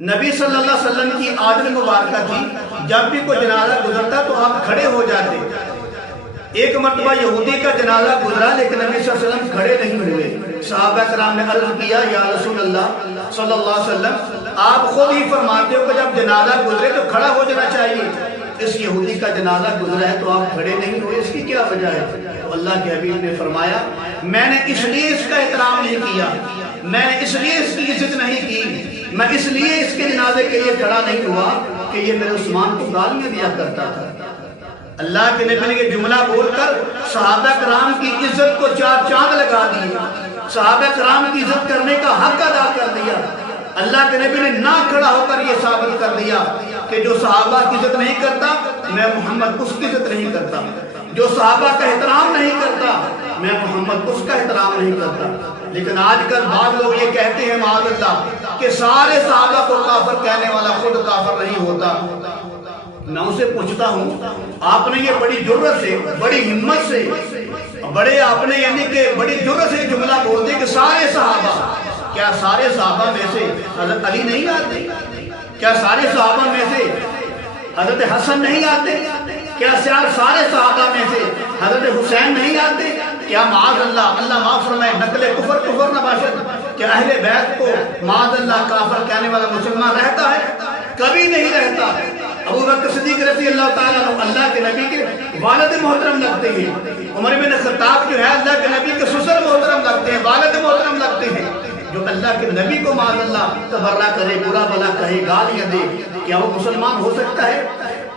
نبی صلی اللہ علیہ وسلم کی عادت مبارکہ تھی، جب بھی کوئی جنازہ گزرتا تو آپ کھڑے ہو جاتے۔ ایک مرتبہ یہودی کا جنازہ گزرا لیکن نبی صلی اللہ علیہ وسلم کھڑے نہیں ہوئے۔ صحابہ کرام نے عرض کیا یا رسول اللہ صلی اللہ علیہ وسلم، آپ خود ہی فرماتے ہو کہ جب جنازہ گزرے تو کھڑا ہو جانا چاہیے، اس یہودی کا جنازہ گزرا ہے تو آپ کھڑے نہیں ہوئے، اس کی کیا وجہ ہے؟ تو اللہ کے حبیب نے فرمایا میں نے اس لیے اس کا احترام نہیں کیا، میں نے اس لیے اس کی عزت نہیں کی، میں اس لیے اس کے جنازے کے لیے کھڑا نہیں ہوا کہ یہ میرے عثمان کو گالیاں دیا کرتا تھا۔ اللہ کے نبی نے یہ جملہ بول کر صحابہ کرام کی عزت کو چار چاند لگا دیے، صحابہ کرام کی عزت کرنے کا حق ادا کر دیا۔ اللہ کے نبی نے نہ کھڑا ہو کر یہ ثابت کر دیا کہ جو صحابہ کی عزت نہیں کرتا میں محمد اس کی عزت نہیں کرتا، جو صحابہ کا احترام نہیں کرتا میں محمد اس کا احترام نہیں کرتا۔ لیکن آج کل بعض لوگ یہ کہتے ہیں معاذ اللہ کہ سارے صحابہ کو کافر کہنے والا خود کافر نہیں ہوتا۔ میں اسے پوچھتا ہوں آپ نے یہ بڑی جرأت سے، بڑی ہمت سے، آپ نے یعنی کہ بڑی جرأت سے جملہ بولتے کہ سارے صحابہ، کیا سارے صحابہ میں سے حضرت علی نہیں آتے؟ کیا سارے صحابہ میں سے حضرت حسن نہیں آتے؟ کیا سارے صحابہ میں سے حضرت حسین نہیں آتے؟ کیا معاذ اللہ، اللہ معاف فرمائے، نقل کفر نہ باشد، کیا اہل بیت کو معاذ اللہ کافر کہنے والا مسلمان رہتا ہے؟ کبھی نہیں رہتا۔ ابو بکر صدیق رضی اللہ تعالیٰ عنہ اللہ کے نبی کے والد محترم لگتے ہیں، عمر بن خطاب جو ہے اللہ کے نبی کے سسر محترم لگتے ہیں، والد محترم لگتے ہیں۔ جو اللہ کے نبی کو معاذ اللہ تبرہ کرے، برا بلا کہے، گالیاں دے، کیا وہ مسلمان ہو سکتا ہے؟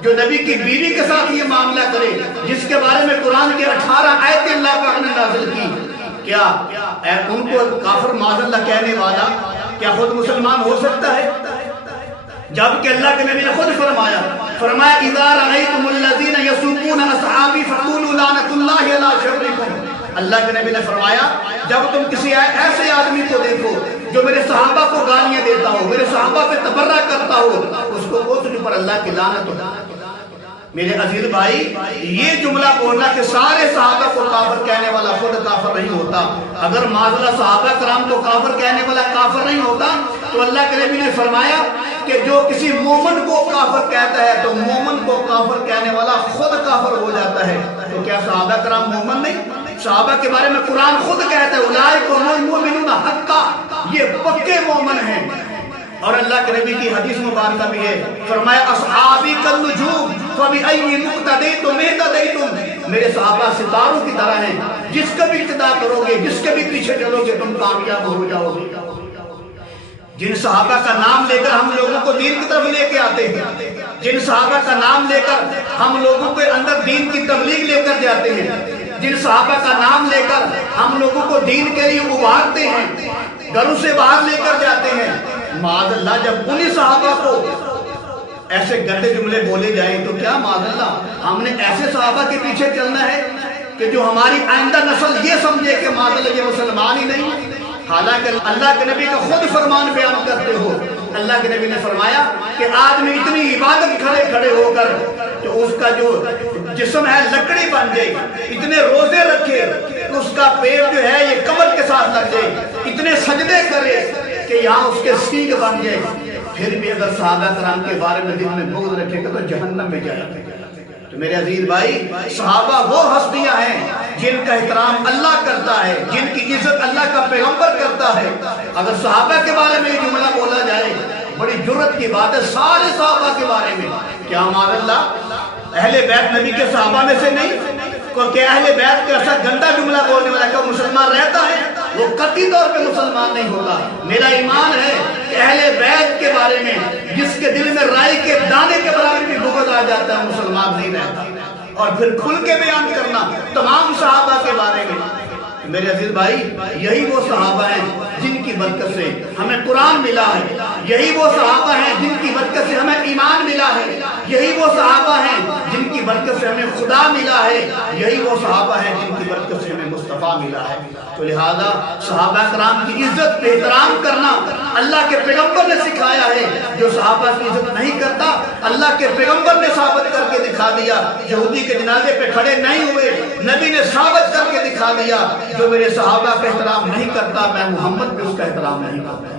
جو نبی کی بیوی کے ساتھ یہ معاملہ کرے جس کے بارے میں قرآن کے 18 آیتیں اللہ پاک نے نازل کی، کیا ان کو کافر معاذ اللہ کہنے والا کیا خود مسلمان ہو سکتا ہے؟ جبکہ اللہ کے نبی نے خود فرمایا اذا رأیتم الذین یسبون اصحابی فقولوا لعنۃ اللہ علی شرکم۔ اللہ کے نبی نے فرمایا جب تم کسی ایسے آدمی کو دیکھو جو میرے صحابہ کو گالیاں دیتا ہو، میرے صحابہ پہ تبرہ کرتا ہو، اس کو وہ تجھ پر اللہ کی لعنت ہو۔ میرے عزیز بھائی، یہ جملہ بولنا کہ سارے صحابہ کو کافر کہنے والا خود کافر نہیں ہوتا۔ اگر معذرہ صحابہ کرام کو کافر کہنے والا کافر نہیں ہوتا تو اللہ کے نبی نے فرمایا کہ جو کسی مومن کو کافر کہتا ہے تو مومن کو کافر کہنے والا خود کافر ہو جاتا ہے۔ تو کیا صحابہ کرام مومن نہیں؟ صحابہ کے بارے میں قرآن خود کہتا ہے اولئک هم المؤمنون حقا، یہ پکے مومن ہیں۔ اور اللہ کے نبی کی حدیث مبارکہ بھی ہے، فرمایا اصحابی کالنجوم فبأی مقتدیتم اہتدیتم، میرے صحابہ ستاروں کی طرح ہیں، جس کا بھی اقتداء کرو گے، جس کے بھی پیچھے چلو گے تم کامیاب ہو جاؤ گے۔ جن صحابہ کا نام لے کر ہم لوگوں کو دین کی طرف لے کے آتے ہیں، جن صحابہ کا نام لے کر ہم لوگوں کے اندر دین کی تبلیغ لے کر جاتے ہیں، جن صحابہ کا نام لے کر ہم لوگوں کو دین کے لیے ابھارتے ہیں، گھروں سے باہر لے کر جاتے ہیں، معاذ اللہ جب انہی صحابہ کو ایسے گندے جملے بولے جائیں تو کیا معاذ اللہ ہم نے ایسے صحابہ کے پیچھے چلنا ہے کہ جو ہماری آئندہ نسل یہ سمجھے کہ معاذ اللہ یہ مسلمان ہی نہیں؟ حالانکہ اللہ کے نبی کا خود فرمان بیان کرتے ہو، اللہ کے نبی نے فرمایا کہ آدمی اتنی عبادت کھڑے ہو کر کہ اس کا جو جسم ہے لکڑی بن جائے، اتنے روزے رکھے اس کا پیٹ جو ہے یہ قبر کے ساتھ لگ جائے، اتنے سجدے کرے کہ یہاں اس کے سینگ بن جائے، پھر بھی اگر صحابہ کرام کے بارے میں دل میں بغض رکھے گا تو جہنم میں جائے گا۔ تو میرے عزیز بھائی، صحابہ وہ ہستیاں ہیں جن کا احترام اللہ کرتا ہے، جن کی عزت اللہ کا پیغمبر کرتا ہے۔ اگر صحابہ کے بارے میں یہ جملہ بولا جائے بڑی جرأت کی بات ہے، سارے صحابہ کے بارے میں، کیا معاذ اللہ اہل بیت نبی کے صحابہ میں سے نہیں؟ کہ اہل بیت کا ایسا گندا جملہ بولنے والا کہ مسلمان رہتا ہے؟ وہ قطعی طور پہ مسلمان نہیں ہوتا۔ میرا ایمان ہے کہ اہل بیت کے بارے میں جس کے دل میں رائی کے دانے کے برابر بھی بغض آ جاتا ہے مسلمان نہیں رہتا۔ اور پھر کھل کے بیان کرنا تمام صحابہ کے بارے میں، میرے عزیز بھائی یہی وہ صحابہ ہیں جن کی برکت سے ہمیں قرآن ملا ہے، یہی وہ صحابہ ہیں جن کی برکت سے ہمیں ایمان ملا ہے، یہی وہ صحابہ ہیں جن کی برکت سے ہمیں خدا ملا ہے، یہی وہ صحابہ ہیں جن کی برکت سے ہمیں مصطفیٰ ملا ہے۔ تو لہذا صحابہ کرام کی عزت پہ احترام کرنا اللہ کے پیغمبر نے سکھایا ہے۔ جو صحابہ کی عزت نہیں کرتا اللہ کے پیغمبر نے ثابت کر کے دکھا دیا، یہودی کے جنازے پہ کھڑے نہیں ہوئے، نبی نے ثابت کر کے دکھا دیا جو میرے صحابہ کا احترام نہیں کرتا میں محمد بھی اس کا احترام نہیں کرتا۔